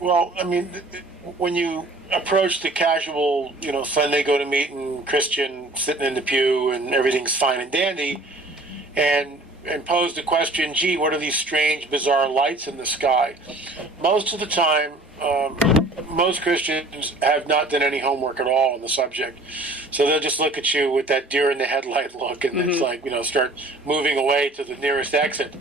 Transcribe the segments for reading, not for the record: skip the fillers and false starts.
Well, I mean, when you approach the casual, Sunday go to meeting Christian sitting in the pew and everything's fine and dandy, and pose the question, gee, what are these strange, bizarre lights in the sky? Most of the time, most Christians have not done any homework at all on the subject. So they'll just look at you with that deer in the headlight look, and it's like, start moving away to the nearest exit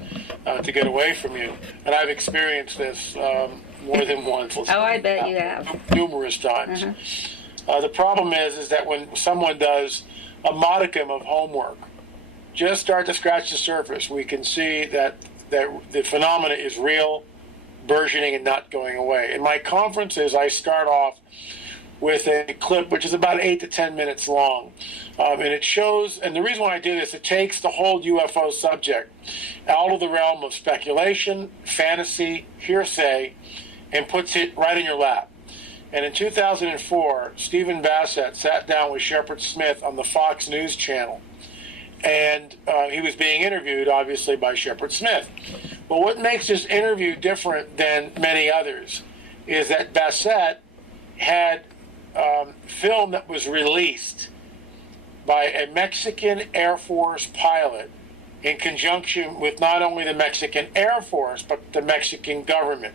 to get away from you. And I've experienced this more than once. Oh, I bet you have. Numerous times. The problem is that when someone does a modicum of homework, just start to scratch the surface, we can see that the phenomena is real, burgeoning, and not going away. In my conferences, I start off with a clip which is about 8 to 10 minutes long. And it shows, and the reason why I do this, it takes the whole UFO subject out of the realm of speculation, fantasy, hearsay, and puts it right in your lap. And in 2004, Stephen Bassett sat down with Shepard Smith on the Fox News channel. And he was being interviewed, obviously, by Shepard Smith. But what makes this interview different than many others is that Bassett had film that was released by a Mexican Air Force pilot in conjunction with not only the Mexican Air Force, but the Mexican government.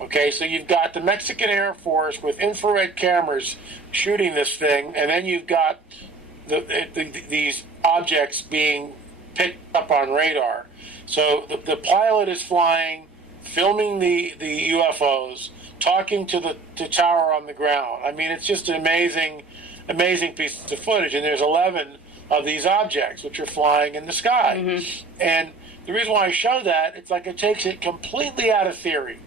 Okay, so you've got the Mexican Air Force with infrared cameras shooting this thing, and then you've got these objects being picked up on radar. So the pilot is flying, filming the UFOs, talking to the tower on the ground. I mean, it's just an amazing piece of footage. And there's 11 of these objects which are flying in the sky. And the reason why I show that, it's like it takes it completely out of theory.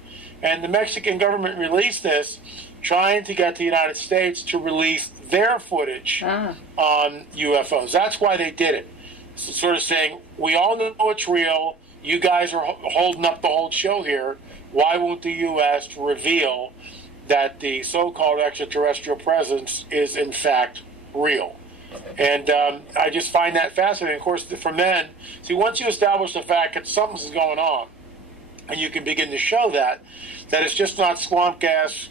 And the Mexican government released this, trying to get the United States to release their footage on UFOs. That's why they did it. So sort of saying, we all know it's real. You guys are holding up the whole show here. Why won't the U.S. reveal that the so-called extraterrestrial presence is, in fact, real? And I just find that fascinating. Of course, from then, see, once you establish the fact that something's going on, and you can begin to show that it's just not swamp gas,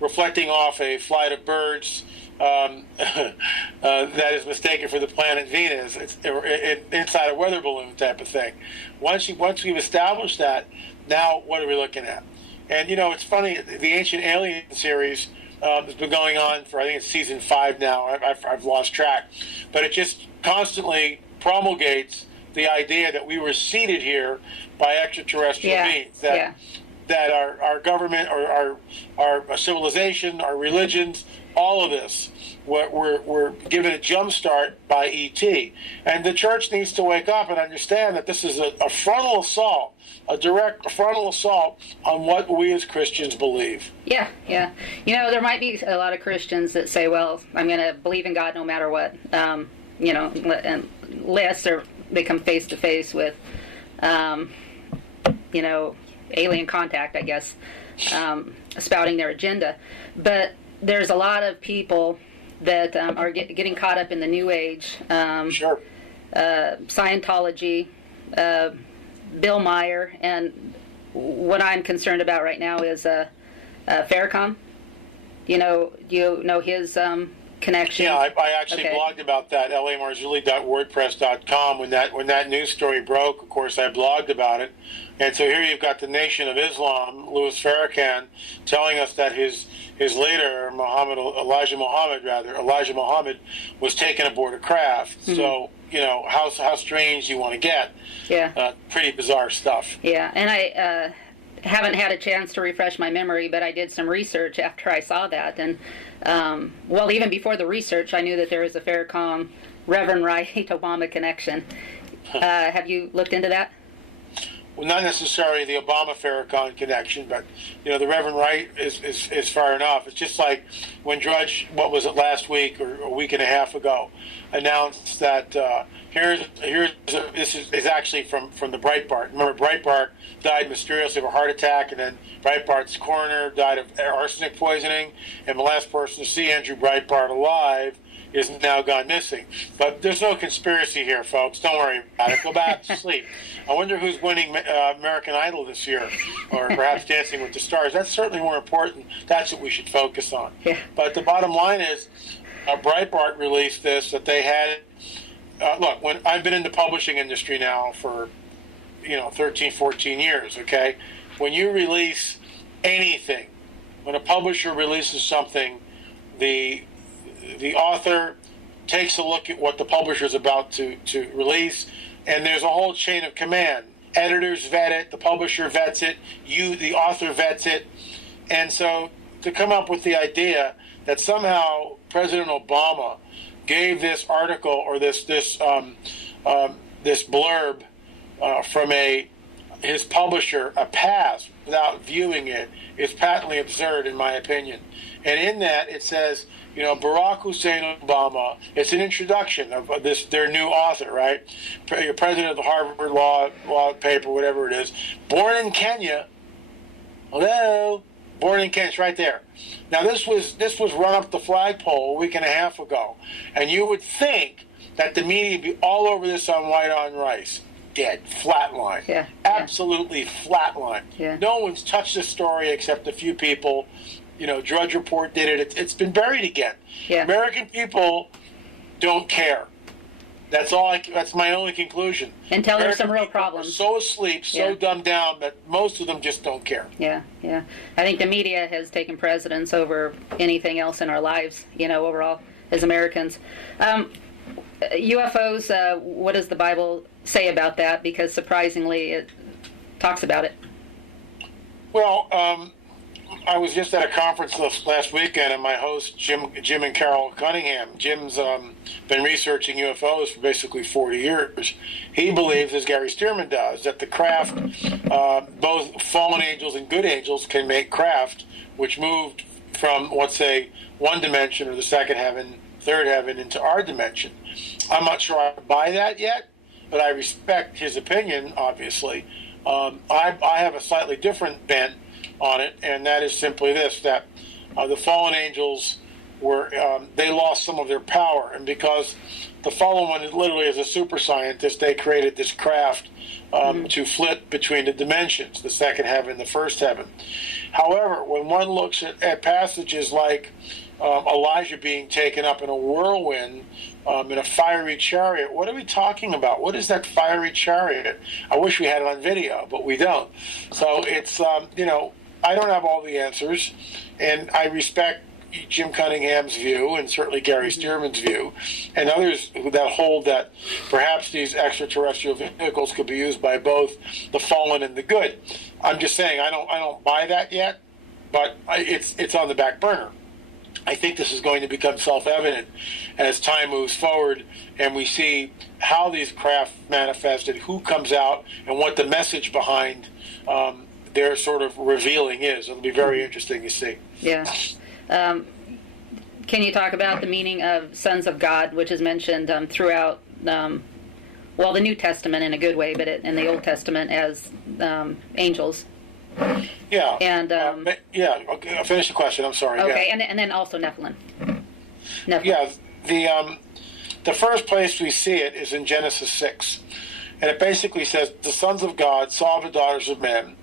reflecting off a flight of birds that is mistaken for the planet Venus. It's inside a weather balloon type of thing. Once we've established that, now what are we looking at? And it's funny. The Ancient Alien series has been going on for, I think it's season 5 now. I've lost track, but it just constantly promulgates the idea that we were seeded here by extraterrestrial beings. That our government, or our civilization, our religions, all of this, we're given a jump start by ET. And the church needs to wake up and understand that this is a frontal assault, a direct frontal assault on what we as Christians believe. Yeah. There might be a lot of Christians that say, well, I'm going to believe in God no matter what, unless they come face to face with, alien contact, I guess, spouting their agenda. But there's a lot of people that are getting caught up in the New Age, Scientology, Bill Maher, and what I'm concerned about right now is Farrakhan. You know his connection. Yeah, I actually blogged about that, lamarzulli.wordpress.com. When that news story broke, of course, I blogged about it. And so here you've got the Nation of Islam, Louis Farrakhan, telling us that his leader, Elijah Muhammad, was taken aboard a craft. So, how strange do you want to get? Yeah. Pretty bizarre stuff. Yeah, and I haven't had a chance to refresh my memory, but I did some research after I saw that. And, even before the research, I knew that there was a Farrakhan, Reverend Wright, Obama connection. Have you looked into that? Well, not necessarily the Obama-Farrakhan connection, but, the Reverend Wright is far enough. It's just like when Drudge, what was it, last week or a week and a half ago, announced that this is actually from the Breitbart. Remember, Breitbart died mysteriously of a heart attack, and then Breitbart's coroner died of arsenic poisoning, and the last person to see Andrew Breitbart alive is now gone missing. But there's no conspiracy here, folks. Don't worry about it. Go back to sleep. I wonder who's winning American Idol this year, or perhaps Dancing with the Stars. That's certainly more important. That's what we should focus on. Yeah. But the bottom line is, Breitbart released this, that they had, look, when I've been in the publishing industry now for, 13, 14 years, okay? When you release anything, when a publisher releases something, the author takes a look at what the publisher is about to release, and there's a whole chain of command. Editors vet it, the publisher vets it, the author vets it, and so to come up with the idea that somehow President Obama gave this article or this blurb from his publisher a pass without viewing it is patently absurd, in my opinion. And in that, it says, Barack Hussein Obama, it's an introduction of their new author, right? President of the Harvard Law paper, whatever it is, born in Kenya. Hello? Born in Kenya, it's right there. Now, this was run up the flagpole a week and a half ago, and you would think that the media would be all over this on white on rice. Dead, flatline. Yeah. Absolutely flatline. Yeah. No one's touched this story except a few people. Drudge Report did it. It's been buried again. Yeah. American people don't care. That's my only conclusion. Until there's some real people are problems. so asleep, so dumbed down that most of them just don't care. Yeah. I think the media has taken precedence over anything else in our lives, overall, as Americans. UFOs, what does the Bible say about that? Because surprisingly, it talks about it. Well, I was just at a conference last weekend, and my host, Jim and Carol Cunningham, Jim's been researching UFOs for basically 40 years. He believes, as Gary Stearman does, that the craft, both fallen angels and good angels, can make craft which moved from, let's say, one dimension or the second heaven, third heaven, into our dimension. I'm not sure I buy that yet, but I respect his opinion, obviously. I have a slightly different bent on it, and that is simply this, that the fallen angels they lost some of their power, and because the fallen one literally is a super scientist, they created this craft to flip between the dimensions, the second heaven, the first heaven. However, when one looks at passages like Elijah being taken up in a whirlwind, in a fiery chariot, what are we talking about? What is that fiery chariot? I wish we had it on video, but we don't. So it's, I don't have all the answers, and I respect Jim Cunningham's view and certainly Gary Stearman's view, and others that hold that perhaps these extraterrestrial vehicles could be used by both the fallen and the good. I'm just saying I don't buy that yet, but it's on the back burner. I think this is going to become self-evident as time moves forward and we see how these craft manifested, who comes out, and what the message behind their sort of revealing is. It'll be very interesting to see. Yeah. Can you talk about the meaning of sons of God, which is mentioned throughout, the New Testament in a good way, but in the Old Testament as angels? Yeah. And okay, I'll finish the question. I'm sorry. Okay, yeah. and then also Nephilim. Yeah. The first place we see it is in Genesis 6, and it basically says the sons of God saw the daughters of men,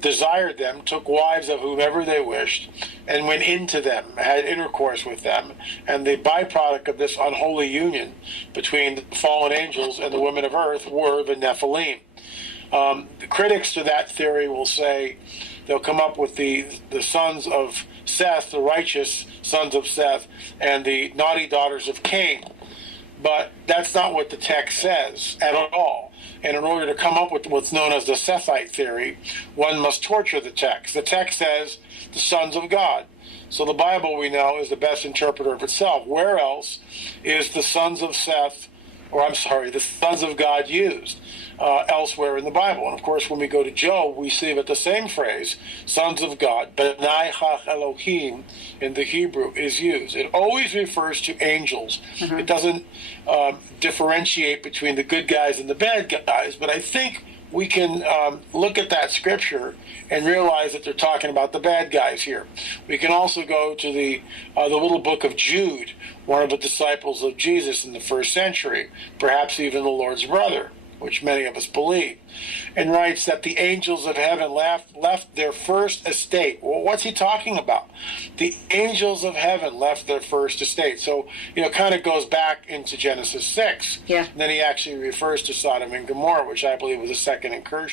desired them, took wives of whomever they wished, and went into them, had intercourse with them. And the byproduct of this unholy union between the fallen angels and the women of earth were the Nephilim. The critics to that theory will say they'll come up with the sons of Seth, the righteous sons of Seth, and the naughty daughters of Cain. But that's not what the text says at all. And in order to come up with what's known as the Sethite theory, one must torture the text. The text says the sons of God. So the Bible, we know, is the best interpreter of itself. Where else is the sons of Seth, the sons of God used elsewhere in the Bible? And of course, when we go to Job, we see that the same phrase, sons of God, B'nai Ha Elohim, in the Hebrew, is used. It always refers to angels. It doesn't differentiate between the good guys and the bad guys, but I think we can look at that scripture and realize that they're talking about the bad guys here. We can also go to the little book of Jude, one of the disciples of Jesus in the first century, perhaps even the Lord's brother, which many of us believe, and writes that the angels of heaven left their first estate. Well, what's he talking about? The angels of heaven left their first estate. So, kind of goes back into Genesis 6. Yeah. And then he actually refers to Sodom and Gomorrah, which I believe was a second incursion.